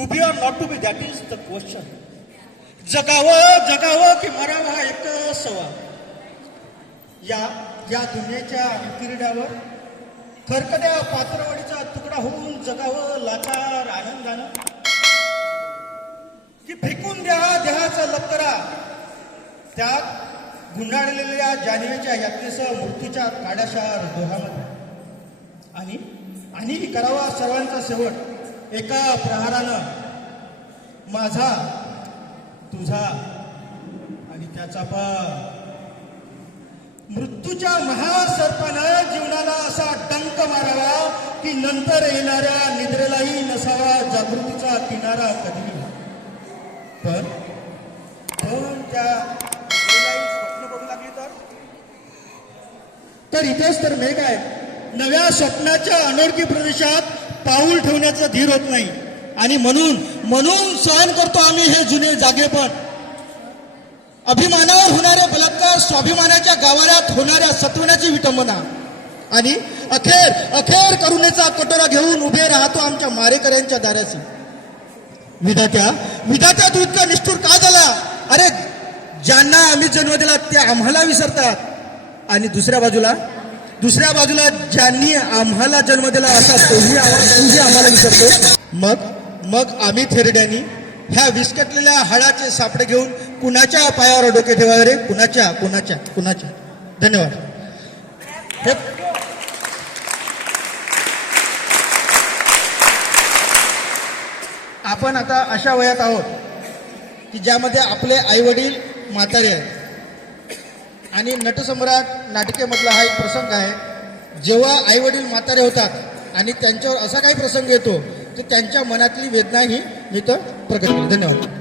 To be or not to be that is the question जगावं जगावं की मरावं हा एक सवाल. या या दुनियेच्या किरड्यावर खरकड्या पात्रवाडीचा तुकडा होऊन जगावं लाचार आनंदानं. की फेकून द्या देहाचा लपकरा. त्यात गुंडाळलेल्या जाणीवेच्या यात्रेसह मृत्यूच्या काड्याशार दोहामध्ये आणि आणि करावा सर्वांचा शेवट. एका प्रहारानं माझा तुझा आणि त्याचा पण मृत्यूच्या महासर्पानं जीवनाला असा डंक मारावा की नंतर येणाऱ्या निद्रेलाही नसावा जागृतीचा किनारा कधी पण पण त्या तर? तर इथेच तर मेघ आहे. नव्या स्वप्नाच्या अनोळखी प्रदेशात पाऊल ठेवण्याचा धीर होत नाही. आणि म्हणून म्हणून सहन करतो आम्ही हे जुने जागेपण. अभिमानावर होणारे बलात्कार स्वाभिमानाच्या गावाऱ्यात होणाऱ्या सत्वनाची विटंबना. आणि अखेर अखेर करुणेचा कटोरा घेऊन उभे राहतो आमच्या मारेकऱ्यांच्या दाराशी. विधात्या विधात्या तू इतका निष्ठूर का झाला? अरे ज्यांना आम्ही जन्म दिला ते आम्हाला विसरतात. आणि दुसऱ्या बाजूला दुसऱ्या बाजूला ज्यांनी आम्हाला जन्म दिला असा तोही आम्हा- तोही आम्हाला विसरतो. मग मग आम्ही थेरड्यांनी ह्या विस्कटलेल्या हाडाचे सापडे घेऊन कुणाच्या पायावर डोके ठेवावे रे? कुणाच्या? कुणाच्या? कुणाच्या? धन्यवाद. आपण आता अशा वयात आहोत की ज्यामध्ये आपले आई वडील म्हातारे आहेत. आणि नटसम्राट नाटिकेमधला हा एक प्रसंग आहे. जेव्हा आईवडील म्हातारे होतात आणि त्यांच्यावर असा काही प्रसंग येतो की त्यांच्या मनातली वेदना ही मी तर प्रकट केली धन्यवाद.